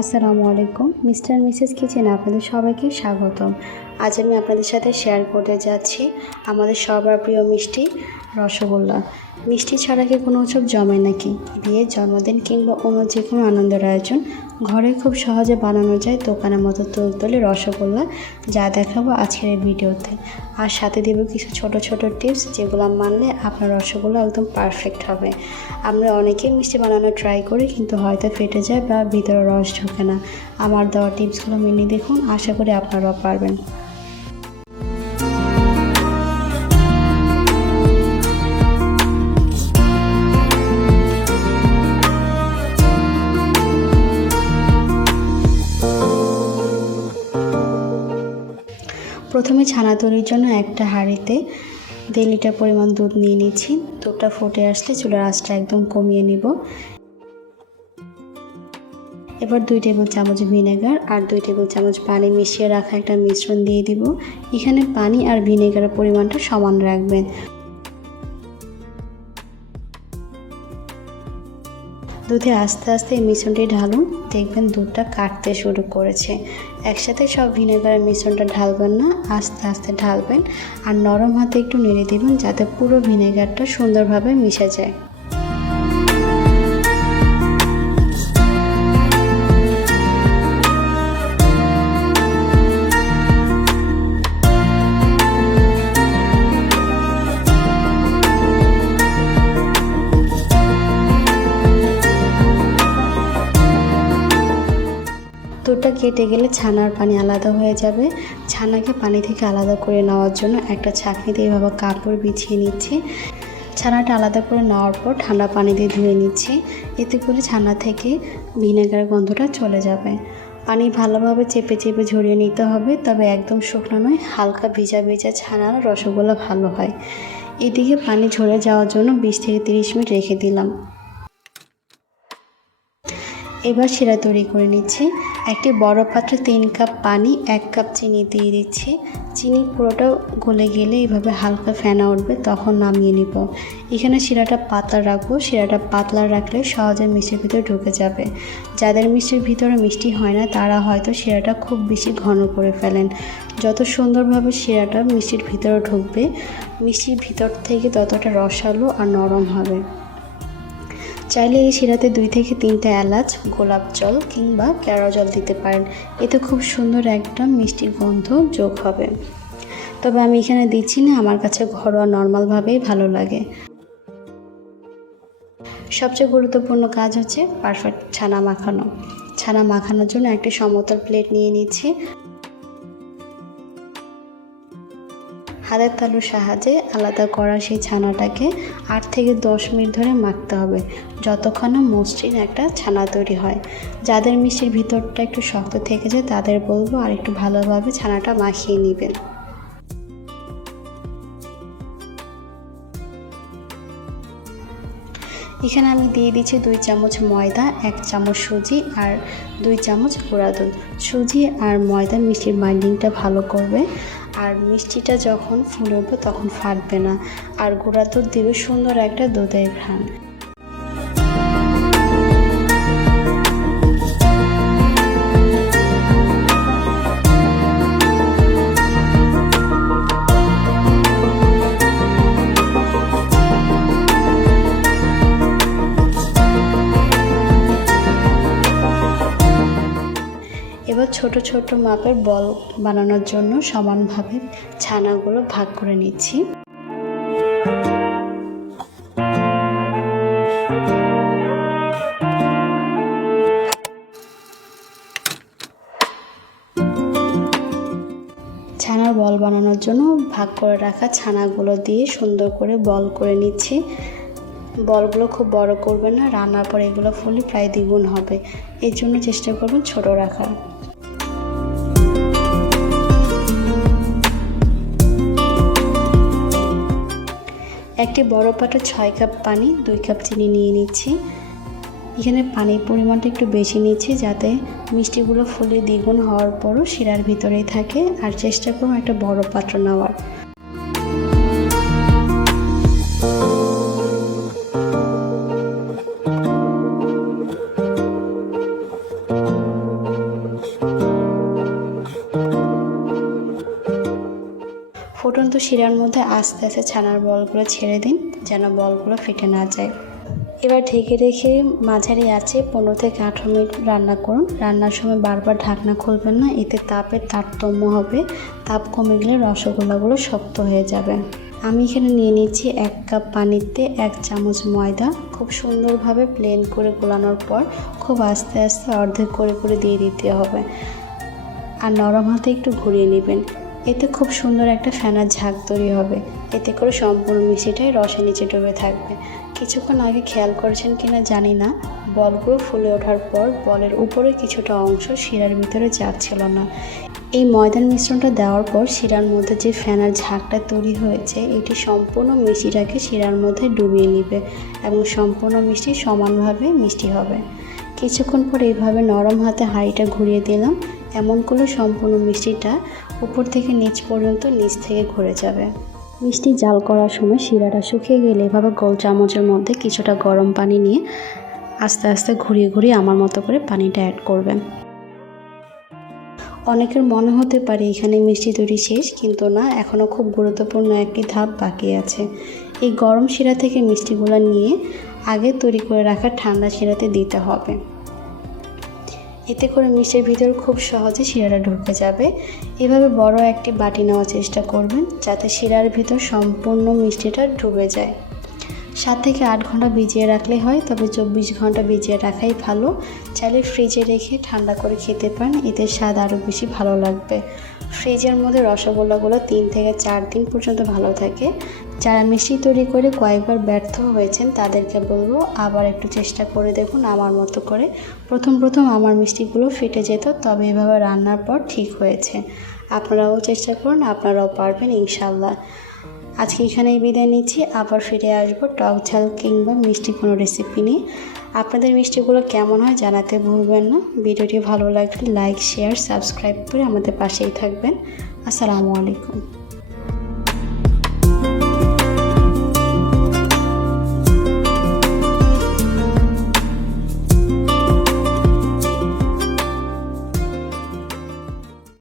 আসসালামু আলাইকুম। Mister, Mrs kitchen আপনাদের সবাইকে স্বাগতম। আজ আমি আপনাদের সাথে শেয়ার করতে যাচ্ছি আমাদের সবার প্রিয় মিষ্টি রসগোল্লা। মিষ্টি ছাড়া কি কোনো উৎসব জমে নাকি? বিয়ে জন্মদিন কিংবা অন্য যে কোনো আনন্দের আয়োজন? ঘরে খুব সহজে বানানো যায় দোকানের মতো তুলতুলে রসগোল্লা যা দেখাবো আজকের এই ভিডিওতে। আর সাথে দেবো কিছু ছোট ছোট টিপস যেগুলো মানলে আপনার রসগোল্লা একদম পারফেক্ট হবে। আমরা অনেকেই মিষ্টি বানানো ট্রাই করি কিন্তু হয়তো ফেটে যায় বা ভিতরে রস ঢোকে না। আমার দেওয়া টিপসগুলো মেনে দেখুন, আশা করি আপনারাও পারবেন। প্রথমে ছানা তৈরির জন্য একটা হাঁড়িতে দেড় লিটার পরিমাণ দুধ নিয়ে নিচ্ছি। দুধটা ফুটে আসলে চুলার আঁচটা একদম কমিয়ে নিব। এবার দুই টেবিল চামচ ভিনেগার আর দুই টেবিল চামচ পানি মিশিয়ে রাখা একটা মিশ্রণ দিয়ে দিব। এখানে পানি আর ভিনেগারের পরিমাণটা সমান রাখবেন। দুধে আস্তে আস্তে এই মিশ্রণটি ঢালুন। দেখবেন দুধটা কাটতে শুরু করেছে। একসাথে সব ভিনেগারের মিশ্রণটা ঢালবেন না, আস্তে আস্তে ঢালবেন আর নরম হাতে একটু নেড়ে দেবেন যাতে পুরো ভিনেগারটা সুন্দরভাবে মিশে যায়। কেটে গেলে ছানার পানি আলাদা হয়ে যাবে। ছানাকে পানি থেকে আলাদা করে নেওয়ার জন্য একটা ছাঁকনি দিয়ে এভাবে কাপড় বিছিয়ে নিচ্ছি। ছানাটা আলাদা করে নেওয়ার পর ঠান্ডা পানি দিয়ে ধুয়ে নিচ্ছি। এতে করে ছানা থেকে ভিনেগার গন্ধটা চলে যাবে। পানি ভালোভাবে চেপে চেপে ঝরিয়ে নিতে হবে, তবে একদম শুকনো নয়, হালকা ভিজা ভিজা ছানার রসগোল্লা ভালো হয়। এদিকে পানি ঝরে যাওয়ার জন্য বিশ থেকে তিরিশ মিনিট রেখে দিলাম। এবার সেরা তৈরি করে নিচ্ছি। একটি বড় পাত্রে তিন কাপ পানি, এক কাপ চিনি দিয়ে দিচ্ছি। চিনি পুরোটা গলে গেলে এইভাবে হালকা ফেনা উঠবে, তখন নামিয়ে নিব। এখানে শিরাটা পাতলা রাখব। শিরাটা পাতলা রাখলে সহজে মিষ্টির ভিতরে ঢুকে যাবে। যাদের মিষ্টির ভিতরে মিষ্টি হয় না, তারা হয়তো শিরাটা খুব বেশি ঘন করে ফেলেন। যত সুন্দরভাবে শিরাটা মিষ্টির ভিতরে ঢুকবে, মিষ্টির ভিতর থেকে ততটা রসালো আর নরম হবে। চাইলে এই শিরাতে দুই থেকে তিনটা এলাচ, গোলাপ জল কিংবা কেওড়া জল দিতে পারেন। এতে খুব সুন্দর একটা মিষ্টির গন্ধ যোগ হবে। তবে আমি এখানে দিচ্ছি না, আমার কাছে ঘরোয়া নর্মালভাবেই ভালো লাগে। সবচেয়ে গুরুত্বপূর্ণ কাজ হচ্ছে পারফেক্ট ছানা মাখানো। ছানা মাখানোর জন্য একটি সমতল প্লেট নিয়ে নিচ্ছি। হাতের তালুর সাহায্যে আলাদা করা সেই ছানাটাকে আট থেকে দশ মিনিট ধরে মাখতে হবে। যতক্ষণ না মসৃণ একটা ছানা তৈরি হয়। যাদের মিষ্টির ভিতরটা একটু শক্ত থেকে যায়, তাদের বলব আর একটু ভালোভাবে ছানাটা মাখিয়ে নেবেন। এখানে আমি দিয়ে দিচ্ছি দুই চামচ ময়দা, এক চামচ সুজি আর দুই চামচ গুঁড়া দুধ। সুজি আর ময়দা মিষ্টির বাইন্ডিংটা ভালো করবে। আর মিষ্টিটা যখন ফুলবে তখন ফাটবে না। আর গোড়া দুধ দেবে সুন্দর একটা দুধের ঘ্রাণ। এবার ছোট ছোট মাপের বল বানানোর জন্য সমানভাবে ছানাগুলো ভাগ করে নিচ্ছি। ছানার বল বানানোর জন্য ভাগ করে রাখা ছানাগুলো দিয়ে সুন্দর করে বল করে নিচ্ছি। বলগুলো খুব বড় করবেন না, রান্নার পর এগুলো ফুলে প্রায় দ্বিগুণ হবে। এর জন্য চেষ্টা করবেন ছোট রাখার। একটি বড় পাটে ছয় কাপ পানি, দুই কাপ চিনি নিয়ে নিচ্ছি। এখানে পানির পরিমাণটা একটু বেশি নিচ্ছি যাতে মিষ্টিগুলো ফুলে দ্বিগুণ হওয়ার পরও শিরার ভিতরেই থাকে। আর চেষ্টা করুন একটা বড় পাত্র নেওয়ার। শিরার মধ্যে আস্তে আস্তে ছানার বলগুলো ছেড়ে দিন, যেন বলগুলো ফেটে না যায়। এবার ঢেকে রেখে মাঝারি আছে পনেরো থেকে আঠেরো মিনিট রান্না করুন। রান্নার সময় বারবার ঢাকনা খুলবেন না, এতে তাপের তারতম্য হবে। তাপ কমে গেলে রসগোল্লাগুলো শক্ত হয়ে যাবে। আমি এখানে নিয়ে নিচ্ছি এক কাপ পানিতে এক চামচ ময়দা। খুব সুন্দরভাবে প্লেন করে গোলানোর পর খুব আস্তে আস্তে অর্ধেক করে করে দিয়ে দিতে হবে। আর নরম হাতে একটু ঘুরিয়ে নেবেন। এতে খুব সুন্দর একটা ফেনার ঝাঁক তৈরি হবে। এতে করে সম্পূর্ণ মিষ্টিটাই রসে নিচে ডুবে থাকবে। কিছুক্ষণ আগে খেয়াল করেছেন কিনা জানি না। বলগুলো ফুলে ওঠার পর বলের উপরে কিছুটা অংশ শিরার ভিতরে যাচ্ছিল না। এই ময়দার মিশ্রণটা দেওয়ার পর শিরার মধ্যে যে ফেনার ঝাঁকটা তৈরি হয়েছে, এটি সম্পূর্ণ মিষ্টিটাকে শিরার মধ্যে ডুবিয়ে নেবে এবং সম্পূর্ণ মিষ্টি সমানভাবে মিষ্টি হবে। কিছুক্ষণ পর এইভাবে নরম হাতে হাঁড়িটা ঘুরিয়ে দিলাম। এমন করলে সম্পূর্ণ মিষ্টিটা উপর থেকে নিচ পর্যন্ত নিচ থেকে ঘুরে যাবে। মিষ্টি জাল করার সময় শিরাটা শুকিয়ে গেলে এভাবে গোল চামচের মধ্যে কিছুটা গরম পানি নিয়ে আস্তে আস্তে ঘুরিয়ে ঘুরিয়ে আমার মতো করে পানিটা অ্যাড করবেন অনেকের মনে হতে পারে এখানে মিষ্টি তৈরি শেষ, কিন্তু না এখনও খুব গুরুত্বপূর্ণ একটি ধাপ বাকি আছে। এই গরম শিরা থেকে মিষ্টিগুলো নিয়ে আগে তৈরি করে রাখা ঠান্ডা শিরাতে দিতে হবে। এতে করে মিষ্টির ভিতর খুব সহজে শিরাটা ঢুকে যাবে। এভাবে বড় একটি বাটি নেওয়ার চেষ্টা করবেন যাতে শিরার ভিতর সম্পূর্ণ মিষ্টিটা ডুবে যায়। সাত থেকে আট ঘণ্টা ভিজিয়ে রাখলে হয়, তবে চব্বিশ ঘণ্টা ভিজিয়ে রাখাই ভালো। চাইলে ফ্রিজে রেখে ঠান্ডা করে খেতে পারেন, এতে স্বাদ আরও বেশি ভালো লাগবে। ফ্রিজের মধ্যে রসগোল্লাগুলো তিন থেকে চার দিন পর্যন্ত ভালো থাকে। যারা মিষ্টি তৈরি করে কয়েকবার ব্যর্থ হয়েছেন, তাদেরকে বলব আবার একটু চেষ্টা করে দেখুন আমার মতো করে। প্রথম প্রথম আমার মিষ্টিগুলো ফেটে যেত, তবে এভাবে রান্নার পর ঠিক হয়েছে। আপনারাও চেষ্টা করুন, আপনারাও পারবেন ইনশাল্লাহ আজকে এখানেই বিদায় নিচ্ছি, আবার ফিরে আসব টক ঝাল কিংবা মিষ্টি কোনো রেসিপি নিয়ে। আপনাদের মিষ্টিগুলো কেমন হয় জানাতে ভুলবেন না। ভিডিওটি ভালো লাগলে লাইক শেয়ার সাবস্ক্রাইব করে আমাদের পাশেই থাকবেন। আসসালামু আলাইকুম।